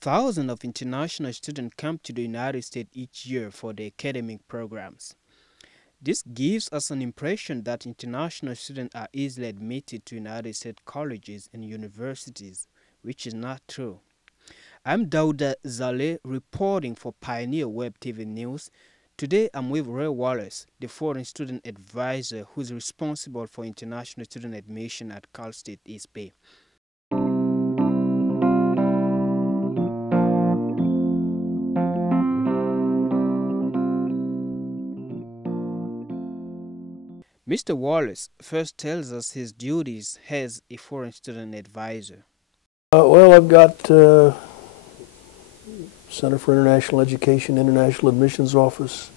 Thousands of international students come to the United States each year for their academic programs. This gives us an impression that international students are easily admitted to United States colleges and universities, which is not true. I'm Dauda Zale reporting for Pioneer Web TV News. Today I'm with Ray Wallace, the foreign student advisor who is responsible for international student admission at Cal State East Bay. Mr. Wallace first tells us his duties as a foreign student advisor. Well, I've got Center for International Education, International Admissions Office,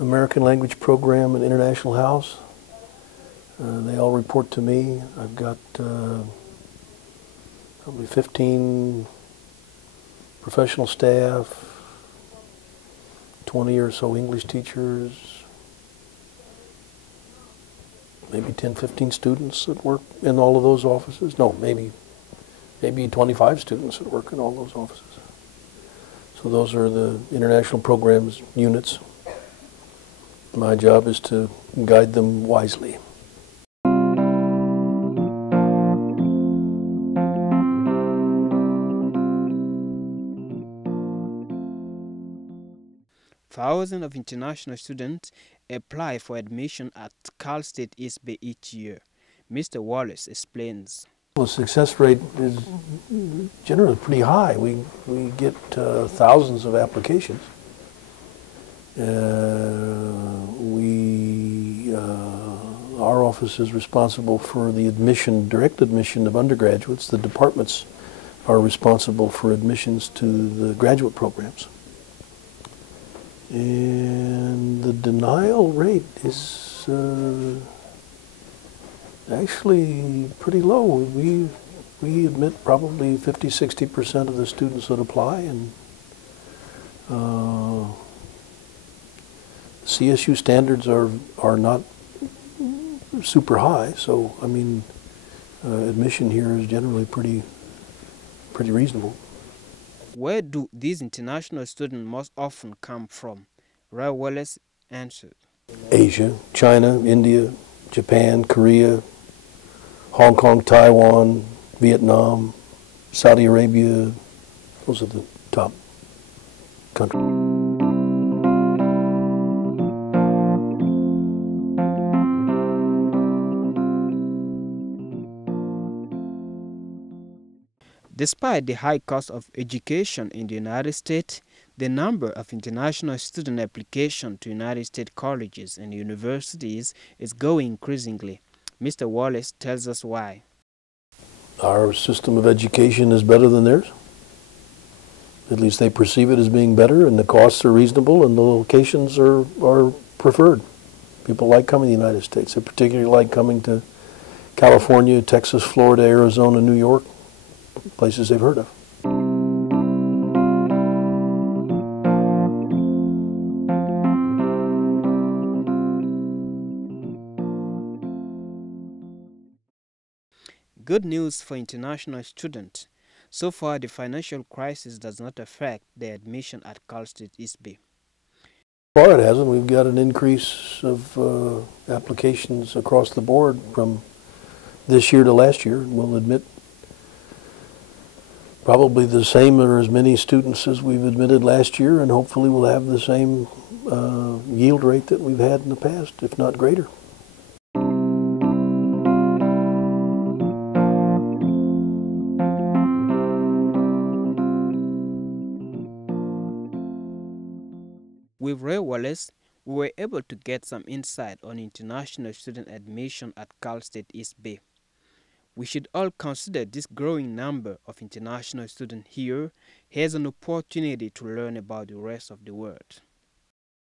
American Language Program, and International House. They all report to me. I've got probably 15 professional staff, 20 or so English teachers, maybe 10, 15 students that work in all of those offices. No, maybe 25 students that work in all those offices. So those are the international programs units. My job is to guide them wisely. Thousands of international students apply for admission at Cal State East Bay each year. Mr. Wallace explains. The success rate is generally pretty high. We get thousands of applications. Our office is responsible for the admission, direct admission of undergraduates. The departments are responsible for admissions to the graduate programs. And the denial rate is actually pretty low. We admit probably 50–60% of the students that apply, and CSU standards are not super high. So I mean, admission here is generally pretty reasonable. Where do these international students most often come from? Ray Wallace answered. Asia, China, India, Japan, Korea, Hong Kong, Taiwan, Vietnam, Saudi Arabia. Those are the top countries. Despite the high cost of education in the United States, the number of international student applications to United States colleges and universities is growing increasingly. Mr. Wallace tells us why. Our system of education is better than theirs. At least they perceive it as being better, and the costs are reasonable, and the locations are preferred. People like coming to the United States. They particularly like coming to California, Texas, Florida, Arizona, New York, places they've heard of. Good news for international students. So far, the financial crisis does not affect their admission at Cal State East Bay. So far it hasn't. We've got an increase of applications across the board from this year to last year. We'll admit probably the same or as many students as we've admitted last year, and hopefully we'll have the same yield rate that we've had in the past, if not greater. With Ray Wallace, we were able to get some insight on international student admission at Cal State East Bay. We should all consider this growing number of international students here as an opportunity to learn about the rest of the world.